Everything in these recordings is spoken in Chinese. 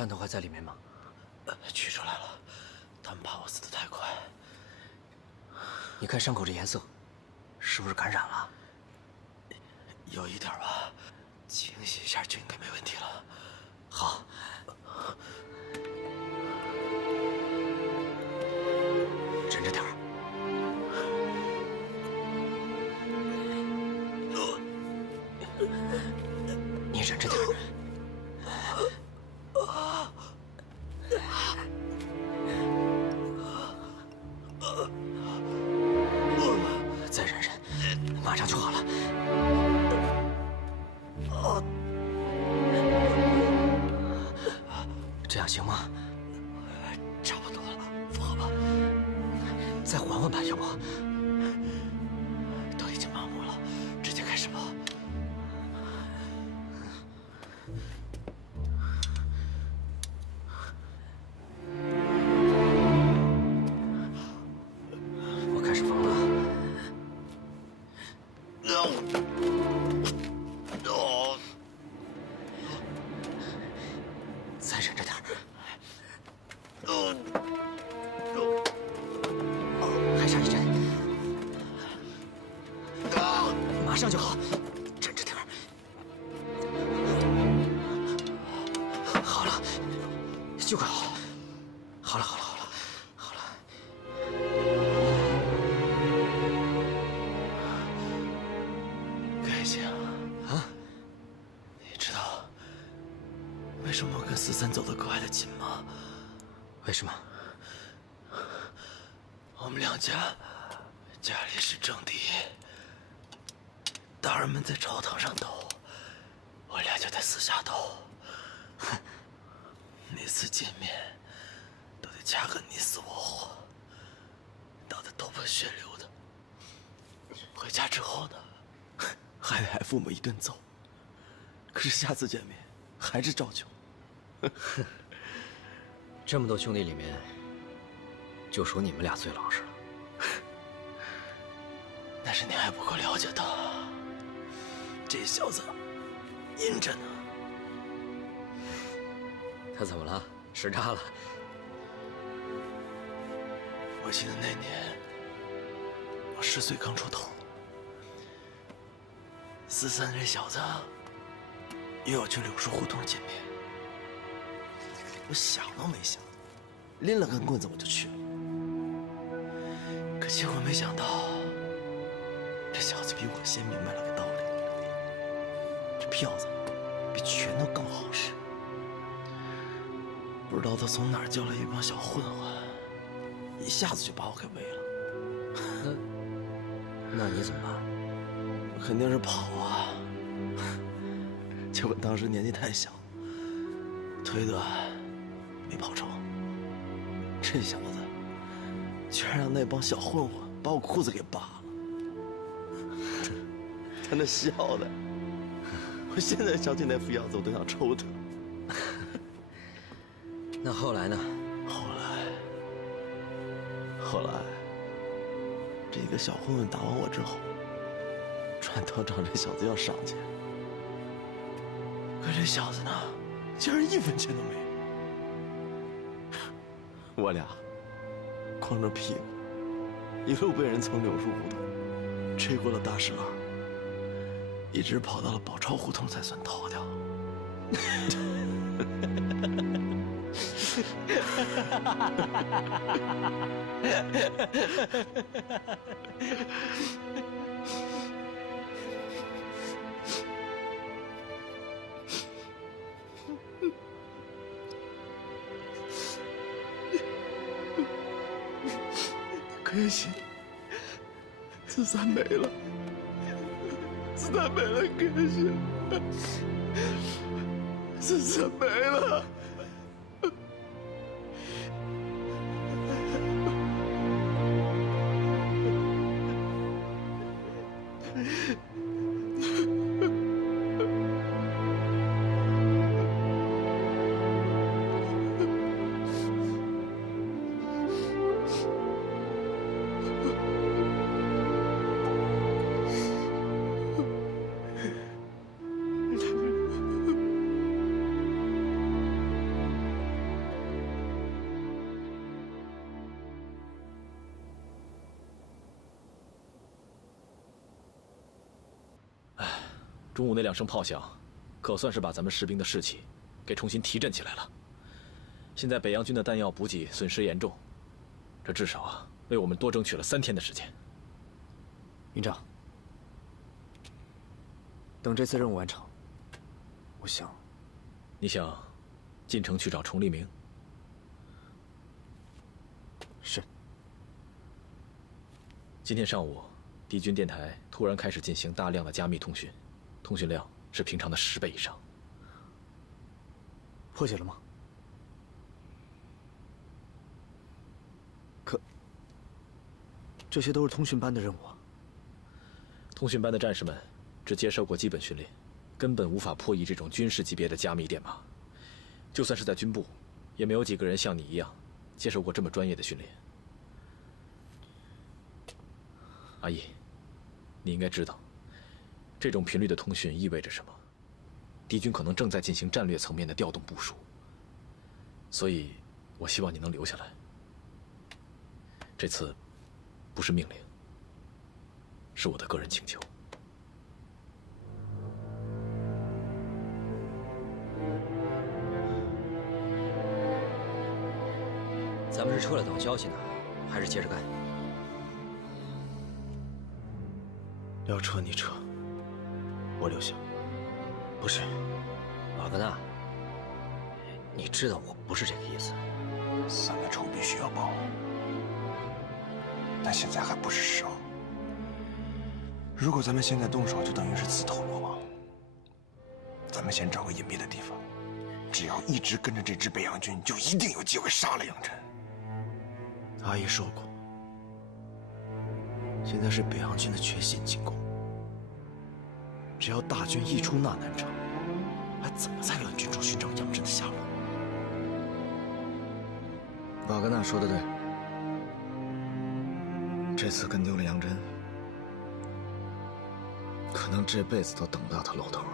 弹头还在里面吗？取出来了，他们怕我死得太快。你看伤口这颜色，是不是感染了？有一点吧，清洗一下就应该没问题了。好。忍着点儿。你忍着点儿。再忍忍，马上就好了。这样行吗？差不多了，扶好吧。再缓缓吧，要不？都已经麻木了，直接开始吧。我开始缝了。再忍着点儿。还差一针，马上就好，忍着点儿。好了，就快好了。好了，好了，好了，好了。开心啊！你知道为什么我跟43走得格外的紧吗？为什么？我们两家里是争第一，大人们在朝堂上斗，我俩就在私下斗。每次见面都得掐个你死我活，打得头破血流的。回家之后呢，还得挨父母一顿揍。可是下次见面还是照旧。这么多兄弟里面，就属你们俩最老实了。但是你还不够了解他，这小子阴着呢。他怎么了？失诈了？我记得那年我10岁刚出头，43这小子约我去柳树胡同见面，我想都没想，拎了根棍子我就去了。可结果没想到，这小子比我先明白了个道理：这票子比拳头更好使。不知道他从哪儿叫来一帮小混混，一下子就把我给围了。那你怎么办？肯定是跑啊！结果当时年纪太小，腿短，没跑成。这小子居然让那帮小混混把我裤子给扒了，他那笑的，我现在想起那副样子我都想抽他。那后来呢？后来，这个小混混打完我之后，转头找这小子要赏钱，可这小子呢，竟然1分钱都没有。我俩光着屁股，一路被人从柳树胡同追过了大石栏，一直跑到了宝钞胡同才算逃掉。可惜，43没了，43没了，可惜，43没了。中午那2声炮响，可算是把咱们士兵的士气给重新提振起来了。现在北洋军的弹药补给损失严重，这至少啊为我们多争取了3天的时间。营长，等这次任务完成，我想，你想进城去找崇立明？是。今天上午，敌军电台突然开始进行大量的加密通讯，通讯量是平常的10倍以上。破解了吗？可，这些都是通讯班的任务啊。通讯班的战士们只接受过基本训练，根本无法破译这种军事级别的加密电码。就算是在军部，也没有几个人像你一样接受过这么专业的训练。阿义，你应该知道，这种频率的通讯意味着什么？敌军可能正在进行战略层面的调动部署。所以，我希望你能留下来。这次不是命令，是我的个人请求。咱们是撤了等消息呢，还是接着干？要撤你撤，我留下。不是，瓦格纳，你知道我不是这个意思。散了仇必须要报，但现在还不是时候。如果咱们现在动手，就等于是自投罗网。咱们先找个隐蔽的地方，只要一直跟着这支北洋军，就一定有机会杀了杨真。阿姨说过，现在是北洋军的全线进攻。只要大军一出纳南城，还怎么在乱军中寻找杨真的下落？瓦格纳说的对，这次跟丢了杨真，可能这辈子都等不到他露头了。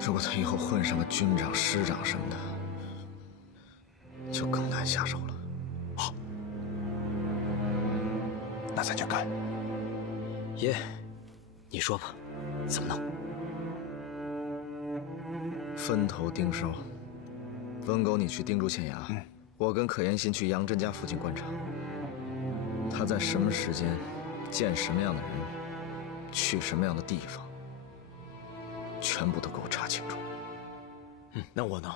如果他以后混上个军长、师长什么的，就更难下手了。好，那咱就干。爷，你说吧，怎么弄？分头盯梢。温狗，你去盯住县衙，我跟可言心去杨真家附近观察。他在什么时间见什么样的人，去什么样的地方，全部都给我查清楚。那我呢？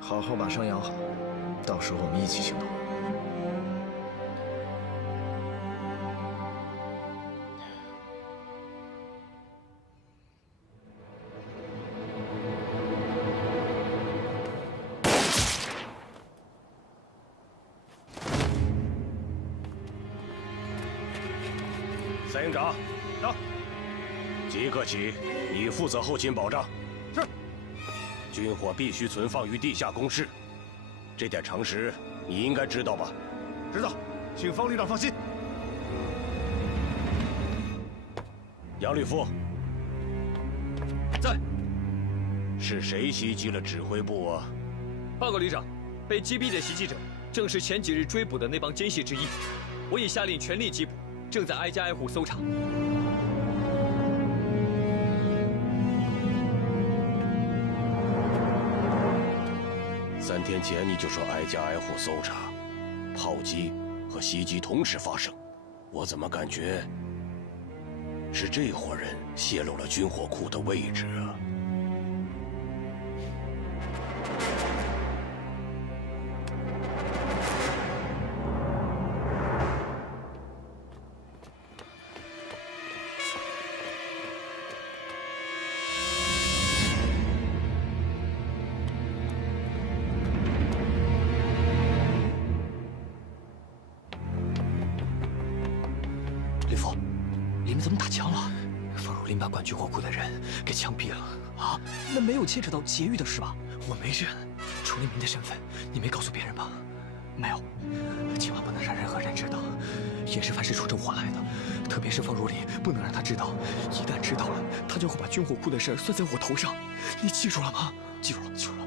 好好把伤养好，到时候我们一起行动。三营长，到。即刻起，你负责后勤保障。是。军火必须存放于地下工事，这点常识你应该知道吧？知道，请方旅长放心。杨律副，在。是谁袭击了指挥部啊？报告旅长，被击毙的袭击者正是前几日追捕的那帮奸细之一。我已下令全力缉捕，正在挨家挨户搜查。3天前你就说挨家挨户搜查，炮击和袭击同时发生，我怎么感觉是这伙人泄露了军火库的位置啊？吕父，里面怎么打枪了？方如林把管军火库的人给枪毙了啊！那没有牵扯到劫狱的事吧？我没认，楚立明的身份你没告诉别人吧？没有，千万不能让任何人知道。严世蕃是出征火来的，特别是方如林，不能让他知道。一旦知道了，他就会把军火库的事算在我头上。你记住了吗？记住了，记住了。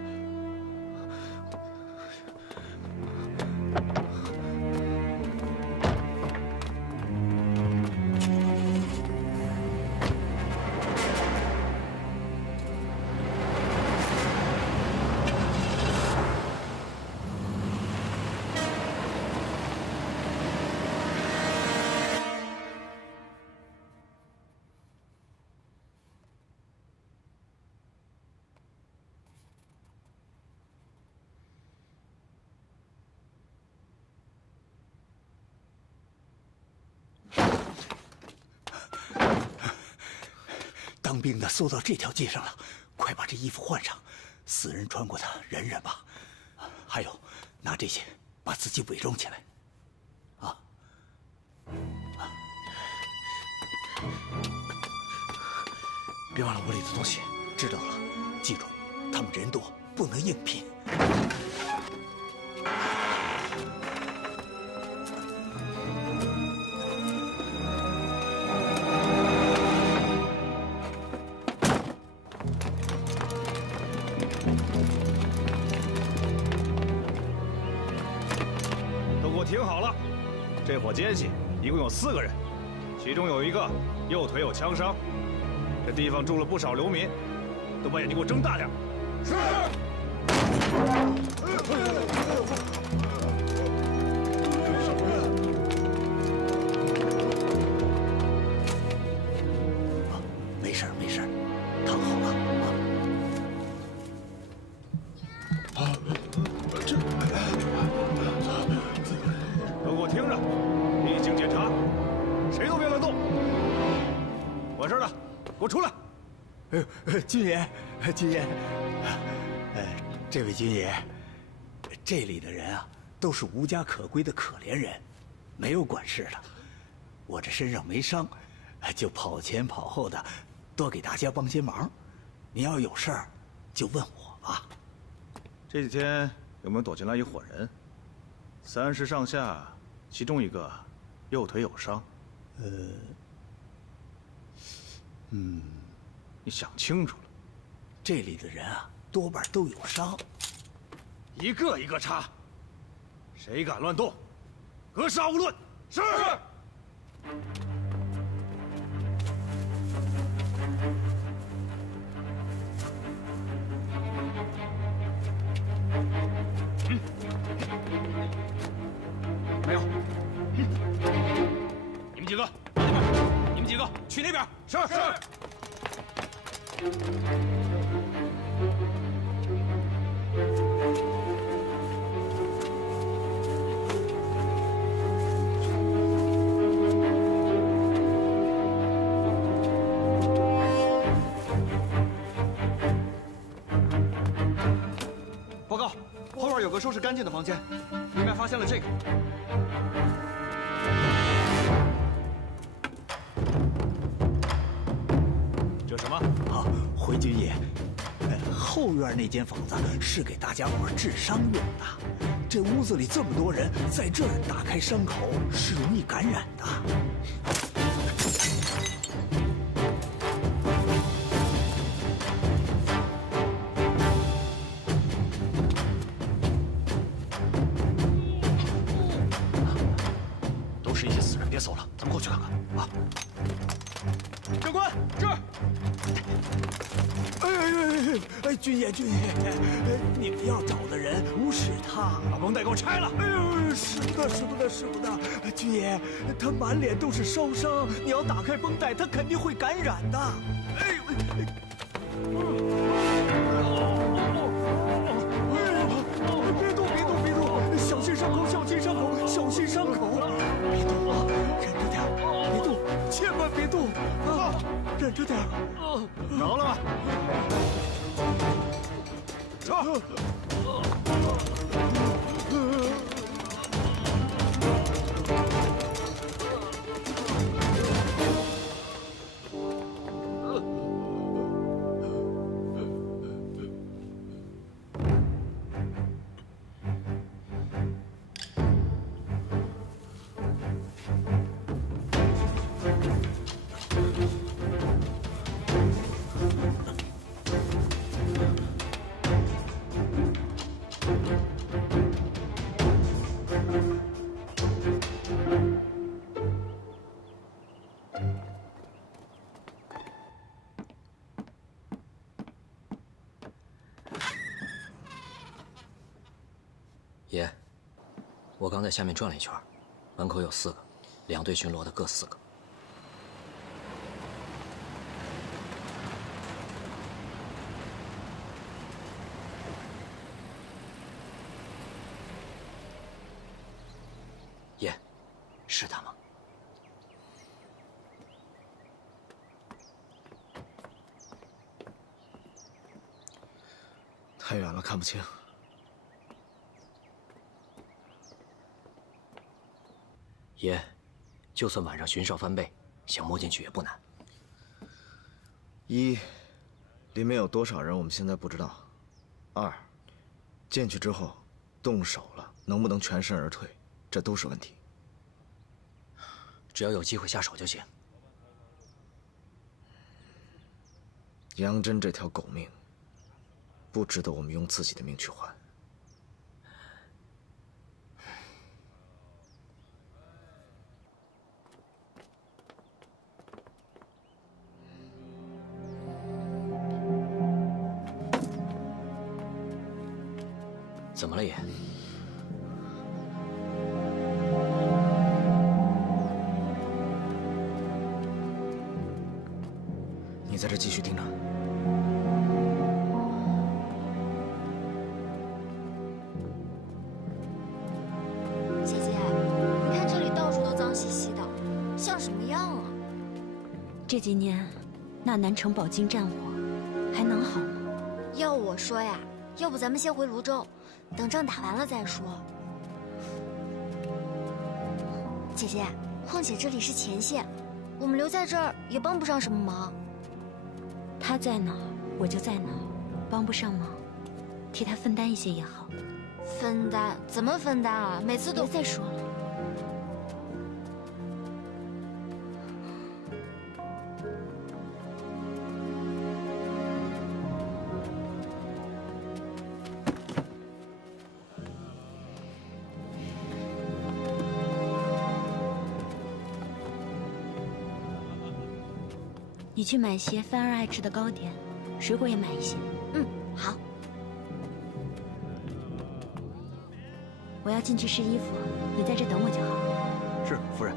当兵的搜到这条街上了，快把这衣服换上，死人穿过的忍忍吧。还有，拿这些把自己伪装起来。别忘了屋里的东西。知道了，记住，他们人多，不能硬拼。都给我听好了，这伙奸细一共有4个人，其中有一个右腿有枪伤。这地方住了不少流民，都把眼睛给我睁大点。是。没事没事，躺好了都给我听着，例行检查，谁都别乱动。完事了，给我出来！军爷，军爷，这位军爷，这里的人啊，都是无家可归的可怜人，没有管事的。我这身上没伤，就跑前跑后的，多给大家帮些忙。您要有事儿，就问我啊。这几天有没有躲进来一伙人？30上下，其中一个右腿有伤。你想清楚了。这里的人啊，多半都有伤。一个一个查，谁敢乱动，格杀勿论。是。没有。你们几个，你们几个去那边。是。报告，后院有个收拾干净的房间，里面发现了这个。这什么？啊，回军爷，后院那间房子是给大家伙治伤用的。这屋子里这么多人，在这儿打开伤口是容易感染的。都是一些死人，别搜了，咱们过去看看啊。教官，这儿。哎，军爷，军爷，你们要找的人不是他，把绷带给我拆了！哎呦，使不得，使不得，使不得！军爷，他满脸都是烧伤，你要打开绷带，他肯定会感染的。哎呦，别动，别动，别动！小心伤口，小心伤口，小心伤口！别动啊，忍着点，别动，千万别动啊！忍着点。着了吗？撤！爷，我刚在下面转了一圈，门口有4个，2队巡逻的各4个。爷，是他吗？太远了，看不清。爷，就算晚上巡哨翻倍，想摸进去也不难。一，里面有多少人我们现在不知道；二，进去之后，动手了能不能全身而退，这都是问题。只要有机会下手就行。杨真这条狗命，不值得我们用自己的命去换。怎么了，爷？你在这继续盯着。姐姐，你看这里到处都脏兮兮的，像什么样啊？这几年，那南城饱经战火，还能好吗？要我说呀，要不咱们先回泸州，等仗打完了再说。姐姐，况且这里是前线，我们留在这儿也帮不上什么忙。他在哪儿，我就在哪儿，帮不上忙，替他分担一些也好。分担？怎么分担啊？每次都……别再说了。你去买些帆儿爱吃的糕点，水果也买一些。嗯，好。我要进去试衣服，你在这等我就好。是，夫人。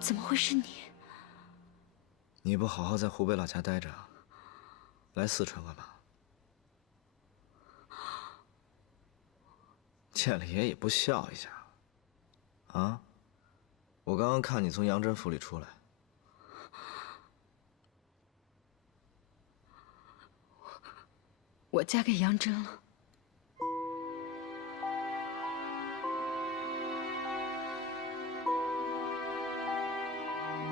怎么会是你？你不好好在湖北老家待着，来四川干嘛？见了爷也不笑一下，啊？我刚刚看你从杨真府里出来，我嫁给杨真了。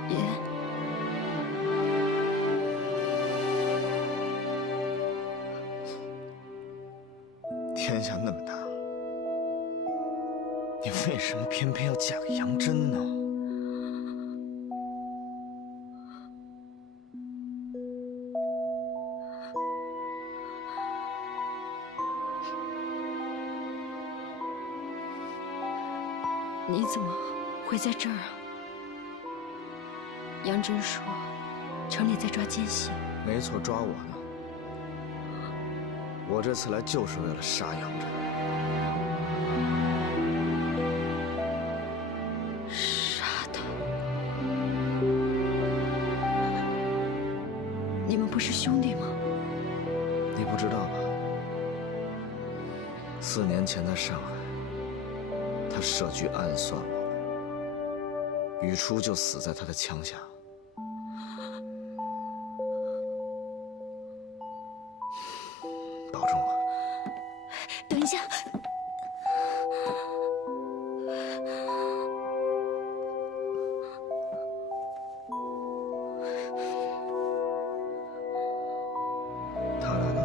爷，天下那么大，你为什么偏偏要嫁给杨真呢？你怎么会在这儿啊？杨真说，城里在抓奸细。没错，抓我呢。我这次来就是为了杀杨真。杀他？你们不是兄弟吗？你不知道吧？4年前在上海，他设局暗算我们，宇初就死在他的枪下。保重吧。等一下。他俩呢？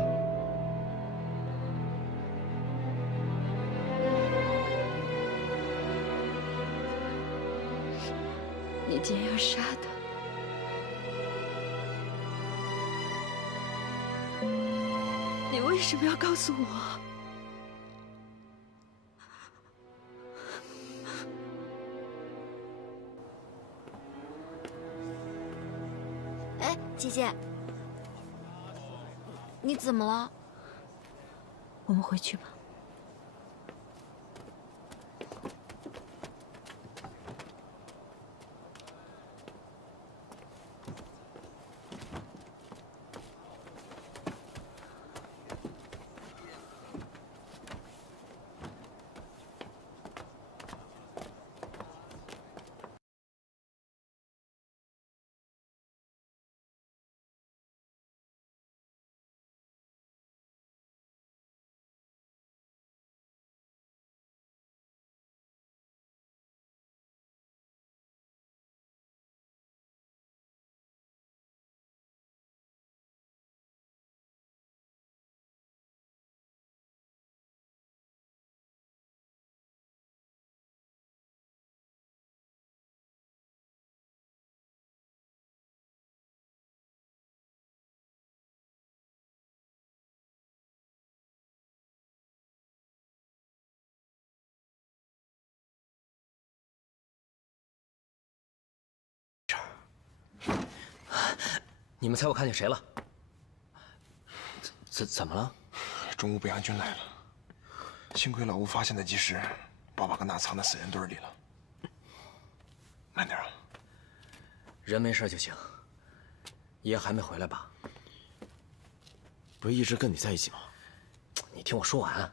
你既然要杀他，你为什么要告诉我？姐姐，你怎么了？我们回去吧。你们猜我看见谁了？怎么了？中午北洋军来了，幸亏老吴发现的及时，把瓦格纳藏在死人堆里了。慢点啊！人没事就行。爷还没回来吧？不是一直跟你在一起吗？你听我说完。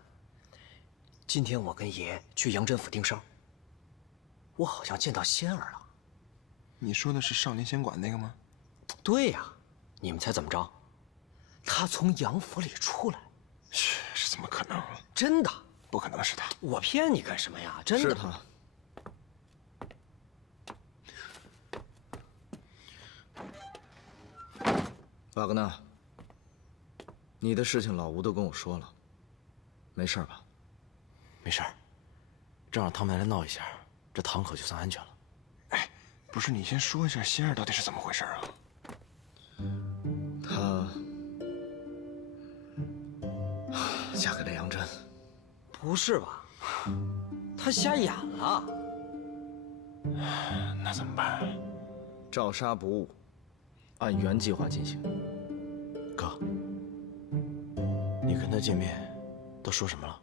今天我跟爷去杨真府盯梢，我好像见到仙儿了。你说的是少林仙馆那个吗？对呀，你们猜怎么着？他从杨府里出来。是怎么可能？真的？不可能是他。我骗你干什么呀？真的。是他。瓦格纳，你的事情老吴都跟我说了，没事吧？没事儿，正好他们来闹一下，这堂口就算安全了。哎，不是，你先说一下仙儿到底是怎么回事啊？她嫁给了杨真。不是吧？她瞎眼了。那怎么办？照杀不误，按原计划进行。哥，你跟她见面都说什么了？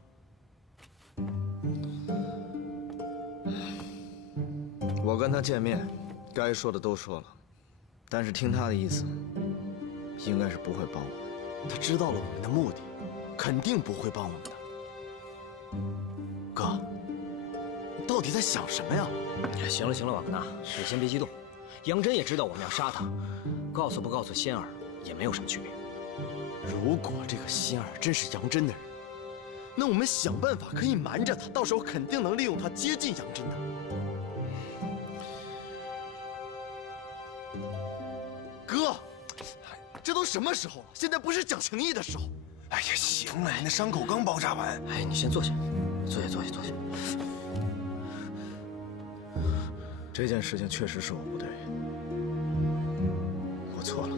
我跟她见面，该说的都说了，但是听她的意思，应该是不会帮我们。她知道了我们的目的，肯定不会帮我们的。哥，你到底在想什么呀？行了行了，瓦格纳，你先别激动。杨真也知道我们要杀他，告诉不告诉仙儿也没有什么区别。如果这个仙儿真是杨真的人，那我们想办法可以瞒着他，到时候肯定能利用他接近杨真的。哥，这都什么时候了？现在不是讲情义的时候。哎呀，行了，你那伤口刚包扎完。哎，你先坐下，坐下。这件事情确实是我不对，我错了。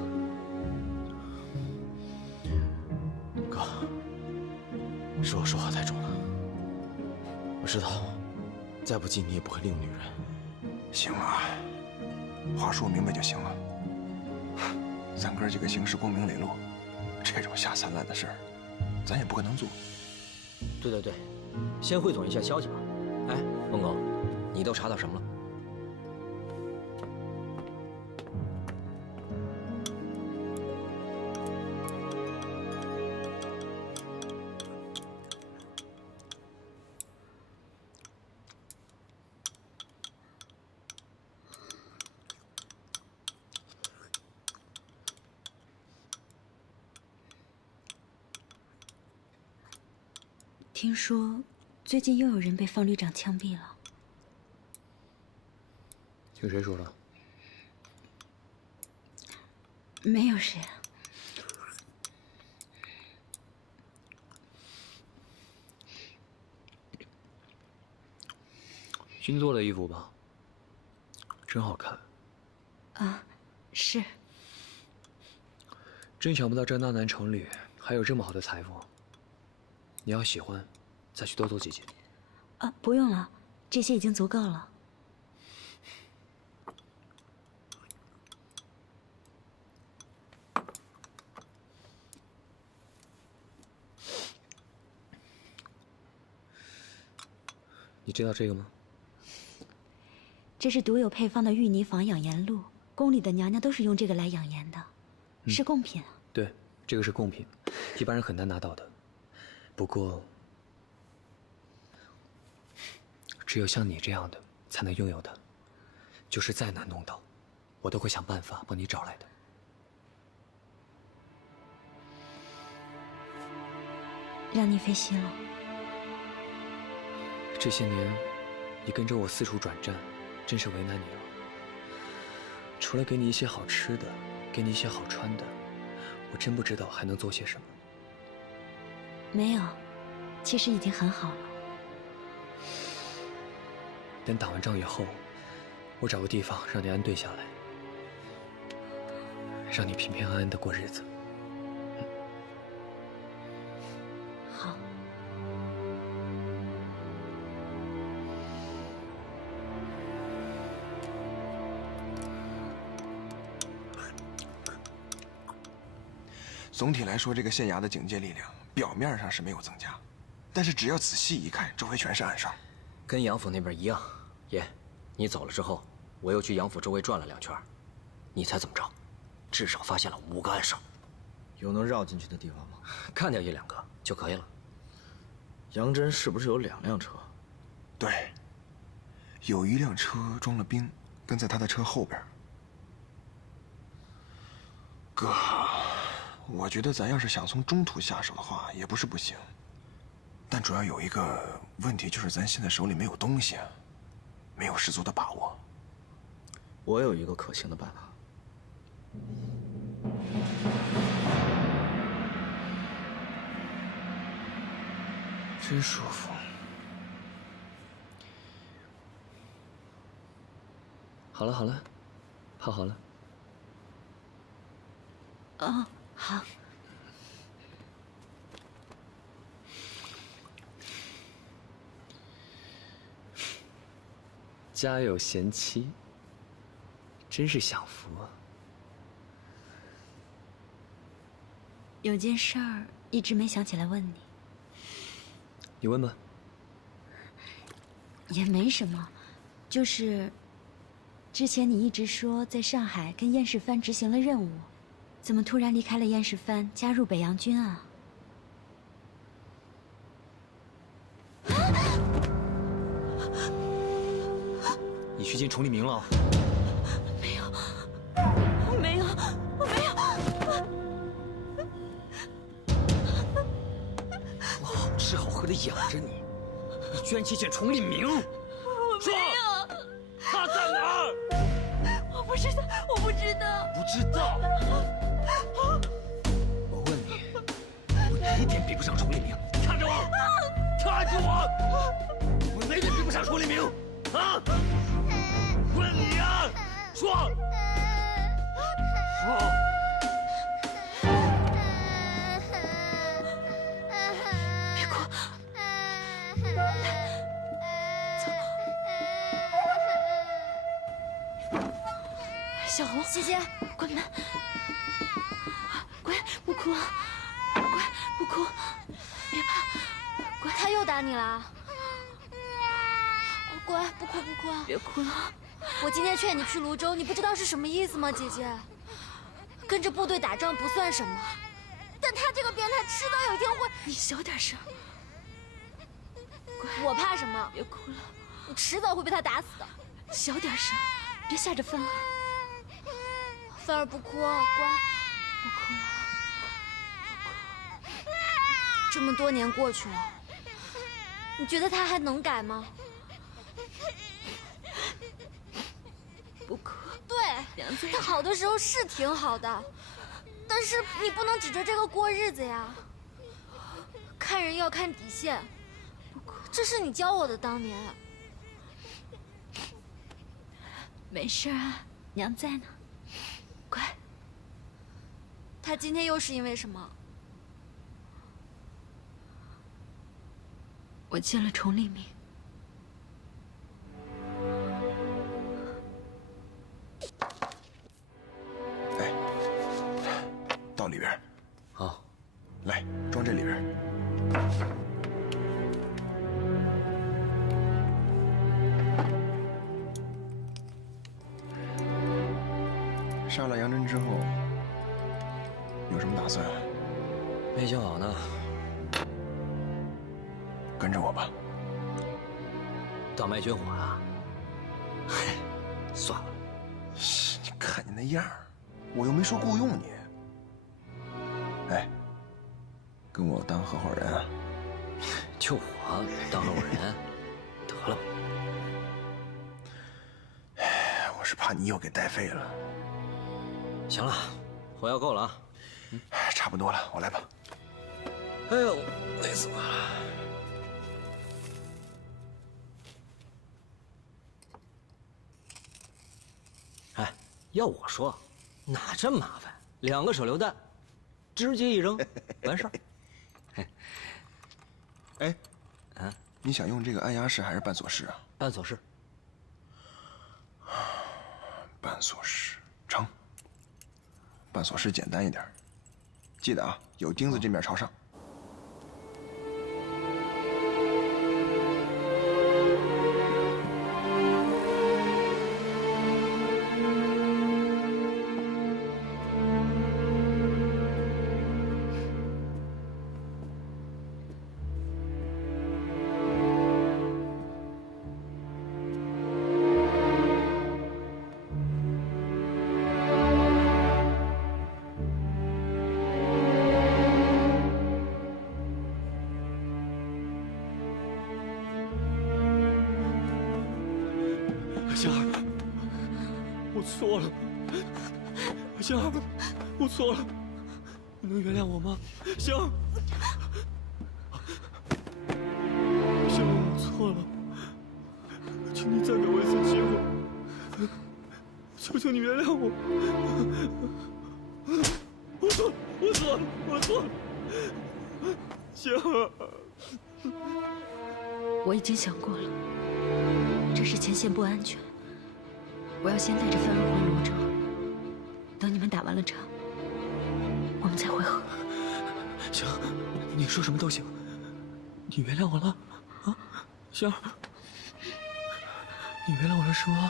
哥，是我说话太重了。我知道，再不济你也不会利用女人。行了，话说明白就行了。咱哥几个行事光明磊落，这种下三滥的事儿，咱也不可能做。对，先汇总一下消息吧。哎，孟狗，你都查到什么了？听说最近又有人被方旅长枪毙了。听谁说的？没有谁啊。新做的衣服吧，真好看。啊，是。真想不到这大南城里还有这么好的裁缝。你要喜欢，再去多做几件。啊，不用了，这些已经足够了。你知道这个吗？这是独有配方的芋泥坊养颜露，宫里的娘娘都是用这个来养颜的，是贡品啊。对，这个是贡品，一般人很难拿到的。不过，只有像你这样的才能拥有它。就是再难弄到，我都会想办法帮你找来的。让你费心了。这些年，你跟着我四处转战，真是为难你了。除了给你一些好吃的，给你一些好穿的，我真不知道还能做些什么。没有，其实已经很好了。等打完仗以后，我找个地方让你安顿下来，让你平平安安的过日子。好。总体来说，这个县衙的警戒力量表面上是没有增加，但是只要仔细一看，周围全是暗哨，跟杨府那边一样。爷，你走了之后，我又去杨府周围转了2圈，你猜怎么着？至少发现了5个暗哨。有能绕进去的地方吗？看见1、2个就可以了。杨真是不是有2辆车？对，有1辆车装了兵，跟在他的车后边。哥，我觉得咱要是想从中途下手的话，也不是不行。但主要有一个问题，就是咱现在手里没有东西，没有十足的把握。我有一个可行的办法。真舒服。好了好了，泡好了。哦，好。家有贤妻，真是享福啊。有件事儿一直没想起来问你。你问吧。也没什么，就是之前你一直说在上海跟燕世蕃执行了任务，怎么突然离开了燕世蕃，加入北洋军啊？你去见崇利明了？没有，我没有，我没有。我好吃好喝的养着你，你居然去见崇利明？我没有。他在哪儿？我不知道，我不知道。不知道？我问你，我哪一点比不上崇利明？看着我，看着我！我哪一点比不上崇利明？啊！问你呀，说！说！别哭，走。小红，姐姐，关门。乖，不哭，乖，不哭，别怕。乖，他又打你了。乖，不哭不哭，别哭了。我今天劝你去泸州，你不知道是什么意思吗，姐姐？跟着部队打仗不算什么，但他这个变态迟早有一天会……你小点声。乖，我怕什么？别哭了，你迟早会被他打死的。小点声，别吓着芬儿。芬儿不哭，乖，不哭了。这么多年过去了，你觉得他还能改吗？不哭。对，他好的时候是挺好的，但是你不能指着这个过日子呀。看人要看底线，这是你教我的当年。没事啊，娘在呢。乖。他今天又是因为什么？我见了崇利明。哎，到里边。好，来装这里边。杀了杨真之后，有什么打算？没想好呢。跟着我吧。当卖军火啊？嗨，算了。你看你那样儿，我又没说雇佣你。哎，跟我当合伙人啊？就我当合伙人，得了。我是怕你又给带废了。行了，火药够了啊。差不多了，我来吧。哎呦，累死我了。哎，要我说，哪这么麻烦？2个手榴弹，直接一扔，完事儿。哎，你想用这个按压式还是半锁式啊？半锁式。半锁式成。半锁式简单一点，记得啊，有钉子这面朝上。香儿，我错了，香儿，我错了，你能原谅我吗？香儿，香儿，我错了，请你再给我一次机会，求求你原谅我。我错了，我错了，我错了，香儿。我已经想过了，这是前线不安全。我要先带着范儿回泸州，等你们打完了仗，我们再会合。行，你说什么都行，你原谅我了，啊，香儿，你原谅我了是吗？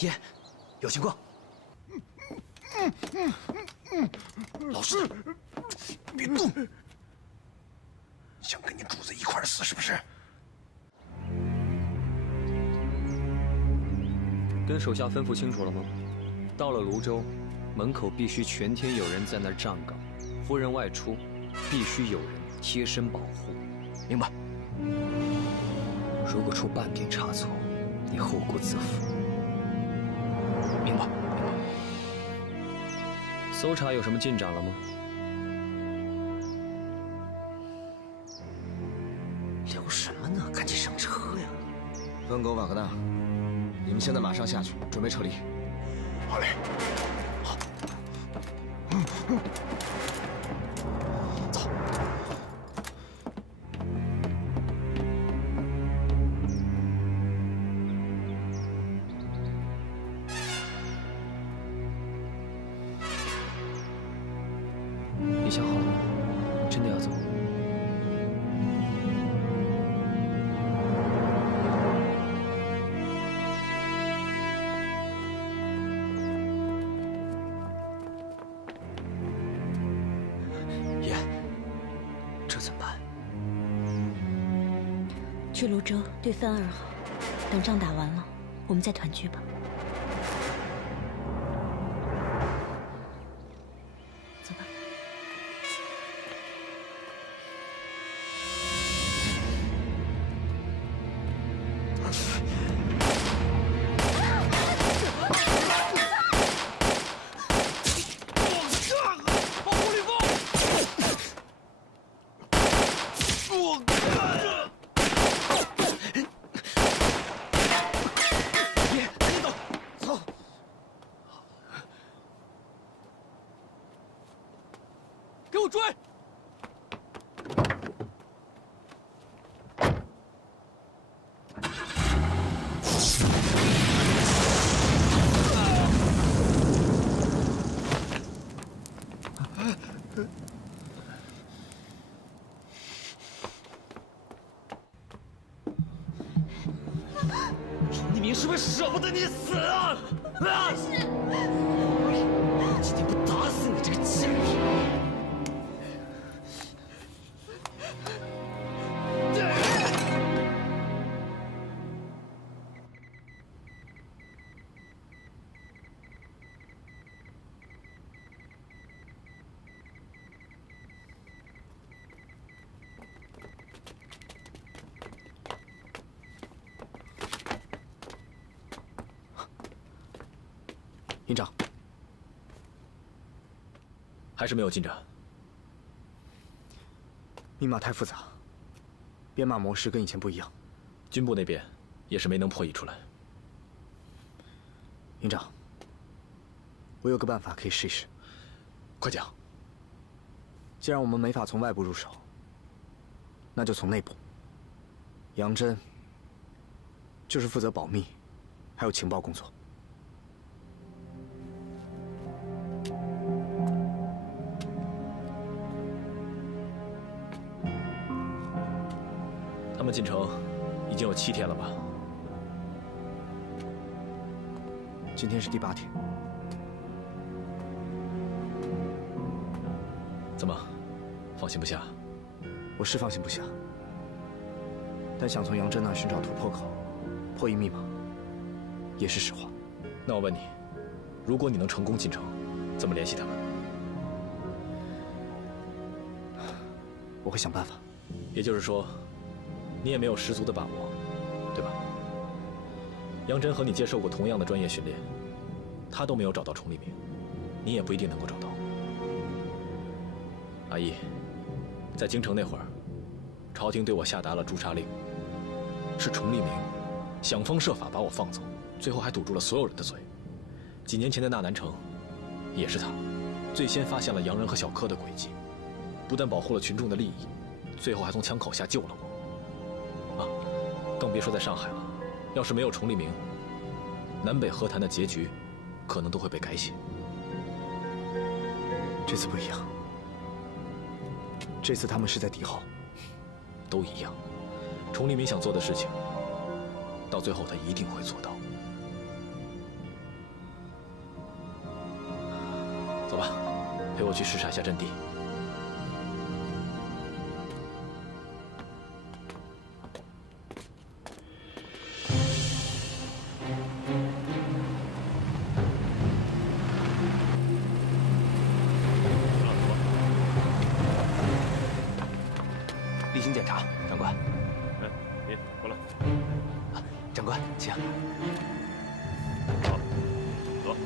爷，有情况。老师，别动！想跟你主子一块儿死是不是？跟手下吩咐清楚了吗？到了泸州，门口必须全天有人在那儿站岗，夫人外出，必须有人贴身保护。明白。如果出半点差错，你后果自负。明白。搜查有什么进展了吗？聊什么呢？赶紧上车呀！温狗、瓦格纳，你们现在马上下去，准备撤离。好嘞。好。走。你想好了吗？真的要走？爷，这怎么办？去泸州对范儿好，等仗打完了，我们再团聚吧。走吧。我追！楚立明是不是舍不得你死啊？啊！我今天不打死你这个贱人！ 营长，还是没有进展。密码太复杂，编码模式跟以前不一样。军部那边也是没能破译出来。营长，我有个办法可以试一试。快讲。既然我们没法从外部入手，那就从内部。杨真就是负责保密，还有情报工作。 他们进城已经有7天了吧？今天是第8天。怎么，放心不下？我是放心不下，但想从杨真那寻找突破口，破译密码，也是实话。那我问你，如果你能成功进城，怎么联系他们？我会想办法。也就是说。 你也没有十足的把握，对吧？杨真和你接受过同样的专业训练，他都没有找到崇立明，你也不一定能够找到。阿义，在京城那会儿，朝廷对我下达了诛杀令，是崇立明想方设法把我放走，最后还堵住了所有人的嘴。几年前的纳南城，也是他最先发现了洋人和小柯的诡计，不但保护了群众的利益，最后还从枪口下救了我。 更别说在上海了，要是没有崇立明，南北和谈的结局，可能都会被改写。这次不一样，这次他们是在敌后，都一样。崇立明想做的事情，到最后他一定会做到。走吧，陪我去视察一下阵地。 例行检查，长官。哎，你过来。长官，请。好，走。